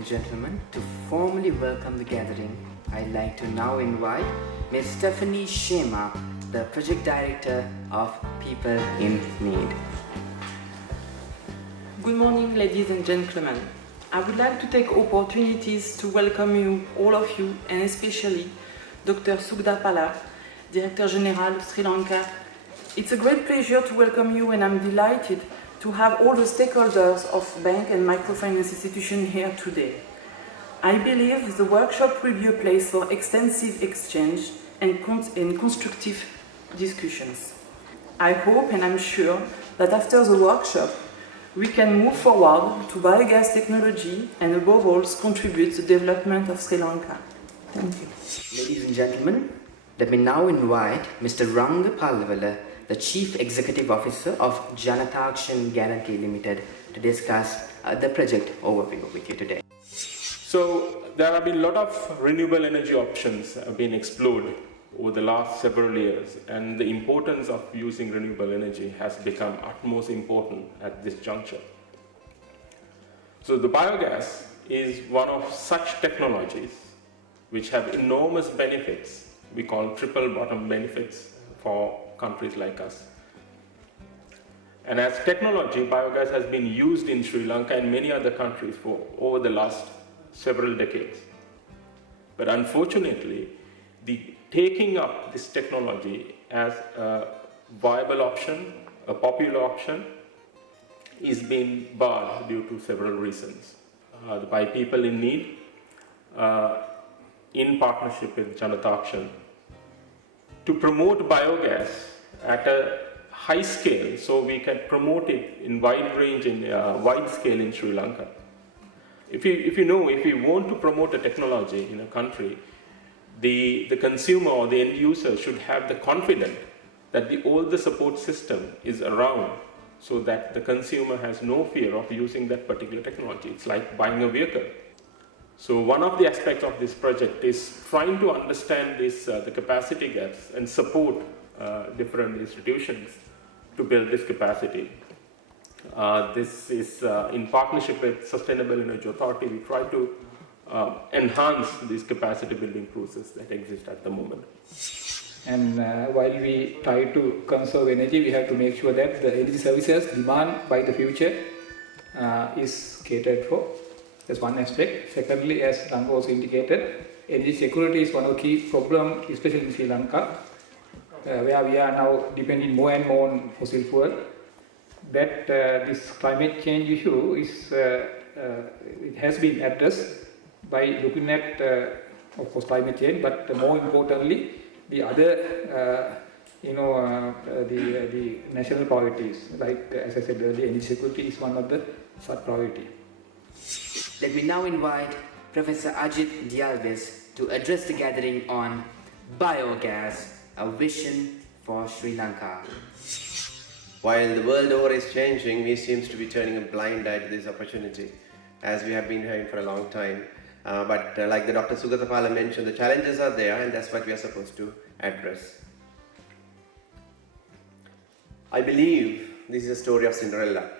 and gentlemen, to formally welcome the gathering, I'd like to now invite Ms. Stephanie Shema, the Project Director of People in Need. Good morning, ladies and gentlemen. I would like to take opportunities to welcome you, all of you, and especially Dr. Sugdha Pala, Director General of Sri Lanka. It's a great pleasure to welcome you, and I'm delighted to have all the stakeholders of bank and microfinance institutions here today. I believe the workshop will be a place for extensive exchange and constructive discussions. I hope and I'm sure that after the workshop, we can move forward to biogas technology and above all contribute to the development of Sri Lanka. Thank you. Ladies and gentlemen, let me now invite Mr. Ranga Palwala, the Chief Executive Officer of Janatakshan Guarantee Limited, to discuss the project overview with you today. So there have been a lot of renewable energy options have been explored over the last several years, and the importance of using renewable energy has become utmost important at this juncture. So the biogas is one of such technologies which have enormous benefits. We call triple bottom benefits for countries like us. And as technology, biogas has been used in Sri Lanka and many other countries for over the last several decades. But unfortunately, the taking up this technology as a viable option, a popular option, is being barred due to several reasons. By People in Need, in partnership with Janatakshan, to promote biogas at a high scale, so we can promote it in wide scale in Sri Lanka. If we want to promote a technology in a country, the consumer or the end user should have the confidence that all the support system is around, so that the consumer has no fear of using that particular technology. It's like buying a vehicle. So one of the aspects of this project is trying to understand the capacity gaps and support different institutions to build this capacity. This is in partnership with Sustainable Energy Authority. We try to enhance this capacity building process that exists at the moment. And while we try to conserve energy, we have to make sure that the energy services demand by the future is catered for. That's one aspect. Secondly, as Ranga also indicated, energy security is one of the key problems, especially in Sri Lanka, where we are now depending more and more on fossil fuel. That this climate change issue is it has been addressed by looking at, of course, climate change, but more importantly, the other, the national priorities. Like as I said earlier, energy security is one of the sub-priority. Let me now invite Professor Ajit Dialvis to address the gathering on biogas, a vision for Sri Lanka. While the world over is changing, we seem to be turning a blind eye to this opportunity, as we have been hearing for a long time. But like the Dr. Sugdha Pala mentioned, the challenges are there, and that's what we are supposed to address. I believe this is a story of Cinderella.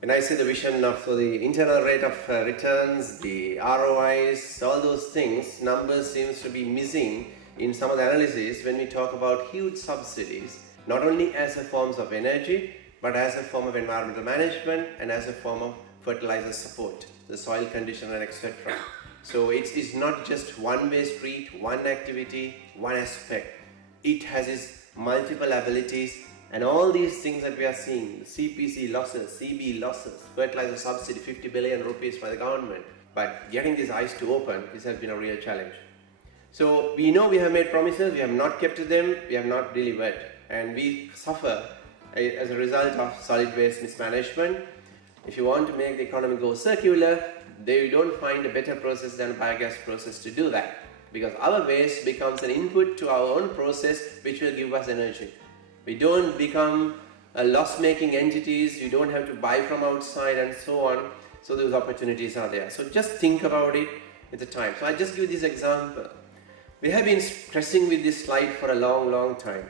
When I say the vision of the internal rate of returns, the ROIs, all those things, numbers seems to be missing in some of the analysis when we talk about huge subsidies, not only as a form of energy, but as a form of environmental management and as a form of fertilizer support, the soil condition and etc. So it's not just one-way street, one activity, one aspect. It has its multiple abilities, and all these things that we are seeing, the CPC losses, CB losses, fertilizer subsidy, 50 billion rupees for the government, but getting these eyes to open, this has been a real challenge. So we know we have made promises, we have not kept to them, we have not delivered, and we suffer as a result of solid waste mismanagement. If you want to make the economy go circular, you don't find a better process than a biogas process to do that, because our waste becomes an input to our own process which will give us energy. We don't become loss-making entities, you don't have to buy from outside and so on, so those opportunities are there. So just think about it at the time. So I just give this example. We have been stressing with this slide for a long time.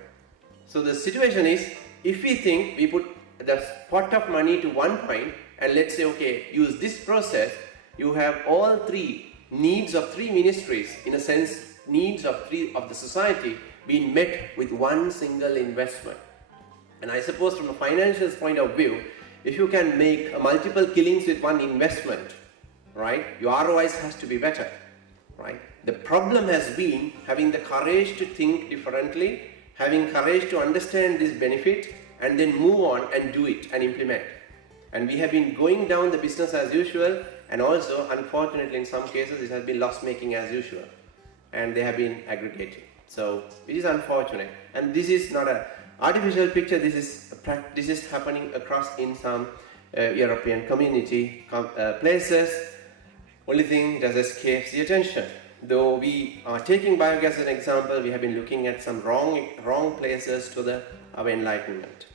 So the situation is, if we think we put the pot of money to one point and let's say, okay, use this process, you have all three needs of three ministries, in a sense, needs of three of the society being met with one single investment. And I suppose from a financial point of view, if you can make multiple killings with one investment, right, your ROIs has to be better, right? The problem has been having the courage to think differently, having courage to understand this benefit and then move on and do it and implement. And we have been going down the business as usual, and also unfortunately in some cases it has been loss making as usual, and they have been aggregating. So it is unfortunate, and this is not an artificial picture, this is happening across in some European community places. Only thing that escapes the attention. Though we are taking biogas as an example, we have been looking at some wrong places to our enlightenment.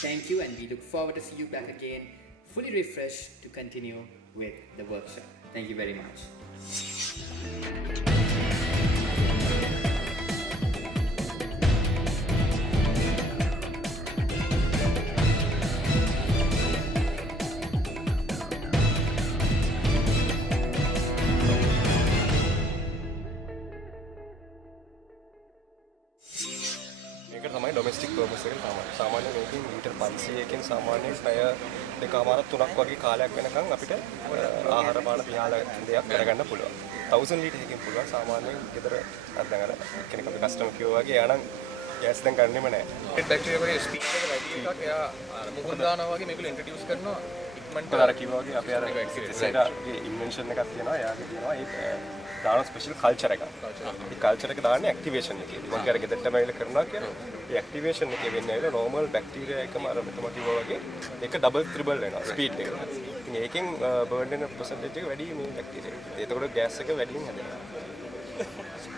Thank you, and we look forward to see you back again, fully refreshed to continue with the workshop. Thank you very much. මේක තමයි domestic purpose එකෙන් තමයි. සාමාන්‍ය මේකෙන් litre 500කින් සාමාන්‍යයෙන් පැය දෙකමාරක් තුනක් වගේ කාලයක් වෙනකන් අපිට ආහාර පාන පියාල දෙයක් කරගන්න පුළුවන්. 1000 ලීටරකින් පුළුවන් සාමාන්‍යයෙන් ගෙදර අද්දගෙන කෙනෙක් අපි කස්ටමර් කිව්වා වගේ එයා නම් ගෑස් දැන් ගන්නෙම නැහැ. බැක්ටීරියා වගේ ස්පීඩ් එක වැඩි එකක් එයා මුහුණ දානවා වගේ මේකල ඉන්ට්‍රොඩියුස් කරනවා. ඉක්මනට අර කිව්වා වගේ අපි අර ඉන්වෙන්ෂන් එකක් තියෙනවා. එයාගේ තියෙනවා ඒක දාන ස්පෙෂල් කල්චර් එකක්. ඒ කල්චර් එක දාන්නේ ඇක්ටිවේෂන් එකේදී. මම කිය අර ගෙදරටම ඇවිල්ලා කරනවා කියන්නේ. ඒ ඇක්ටිවේෂන් එකේ වෙන්නේ ඇවිල්ලා නෝමල් බැක්ටීරියා එකම අර මෙතන කිව්වා වගේ ඒක ඩබල් ත්‍රිබල් වෙනවා ස්පීඩ් එක. ඉතින් ඒකෙන් බර්න් වෙන පර්සන්ටේජ් එක වැඩි මේ බැක්ටීරියා එක. ඒතකොට ගෑස් එක වැඩියෙන් හැදෙනවා.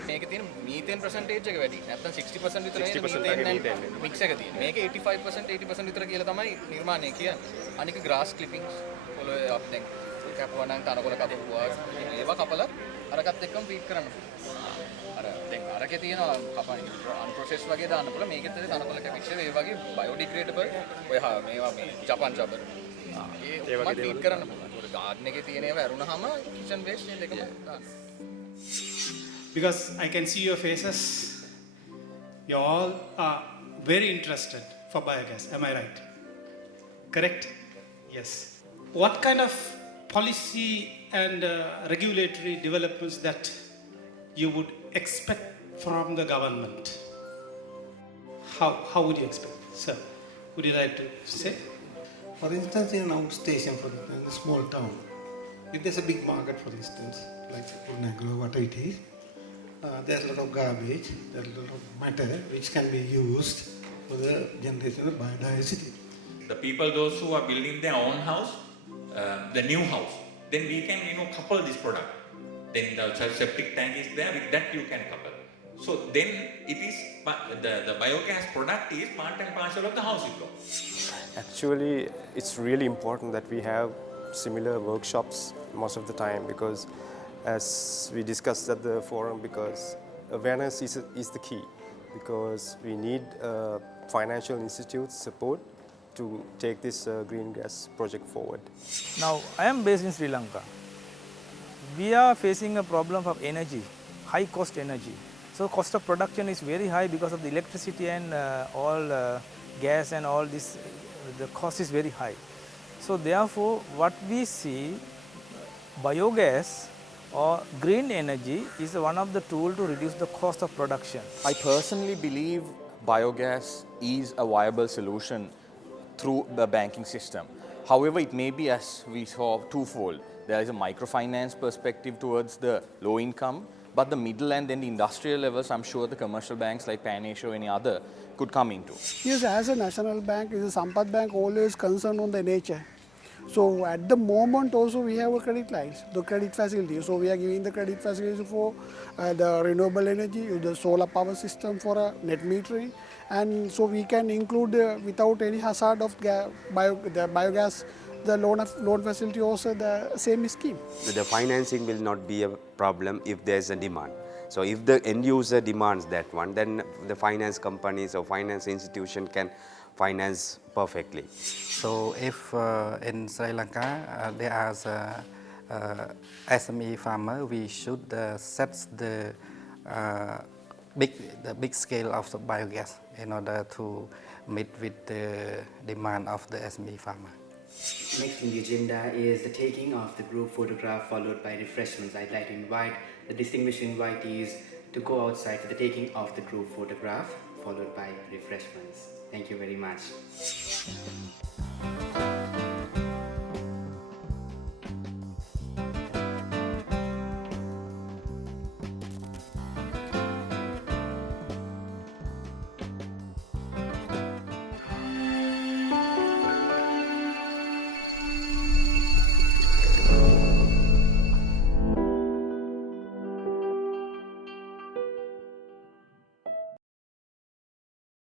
මේකේ තියෙන මීතේන් පර්සන්ටේජ් එක වැඩි. නැත්නම් 60% විතර මීතේන් මික්ස් එක තියෙන. මේක 85% 80% විතර කියලා තමයි නිර්මාණය කියන්නේ. අනික ග්‍රාස් ක්ලිපින්ග්ස් පොළොවේ අපි දැන් කැපුවා නම් තනකොළ කපපුවා ඒවා කපලා අරකට එක්කම ෆීඩ් කරන්න පුළුවන්. අර දැන් අරකේ තියෙන කපන්නේ අන්ප්‍රොසෙස් වගේ දාන්න පුළුවන්. මේකෙත් තනකොළ කැපිච්ච ඒ වගේ බයෝඩිග්‍රේඩබල් ඔය මේවා මේ ජපාන් රබර් ඒ වගේ ෆීඩ් කරන්න පුළුවන්. ඒක ගාඩන් එකේ තියෙන ඒවා ඇරුණාම කිචන් වේස්ට් මේ දෙකම දාන්න. Because I can see your faces, you all are very interested for biogas, am I right? Correct? Yes. What kind of policy and regulatory developments that you would expect from the government? How would you expect? Sir, would you like to say? For instance, in an outstation, for instance, in a small town, if there's a big market, for instance, like Purnagro, what it is, there's a lot of garbage, there's a lot of matter which can be used for the generation of biodiversity. The people, those who are building their own house, the new house, then we can, couple this product. Then the septic tank is there, with that you can couple. So then it is, the biogas product is part and parcel of the housing law. Actually, it's really important that we have similar workshops most of the time, because as we discussed at the forum, because awareness is the key, because we need financial institutes support to take this green gas project forward. Now, I am based in Sri Lanka. We are facing a problem of energy, high cost energy. So cost of production is very high because of the electricity and all gas and all this, the cost is very high. So therefore, what we see, biogas or green energy is one of the tools to reduce the cost of production. I personally believe biogas is a viable solution through the banking system. However, it may be, as we saw, twofold. There is a microfinance perspective towards the low income, but the middle and then the industrial levels, I'm sure the commercial banks like Pan Asia or any other could come into. Yes, as a national bank, is a Sampath Bank always concerned on the nature. So at the moment also we have a credit lines, the credit facility. So we are giving the credit facility for the renewable energy, the solar power system for net metering, and so we can include without any hazard of the biogas, the loan facility also the same scheme. The financing will not be a problem if there is a demand. So if the end user demands that one, then the finance companies or finance institution can finance perfectly. So if in Sri Lanka there are SME farmer, we should set the big scale of the biogas in order to meet with the demand of the SME farmer. Next in the agenda is the taking of the group photograph followed by refreshments. I'd like to invite the distinguished invitees to go outside for the taking of the group photograph followed by refreshments. Thank you very much.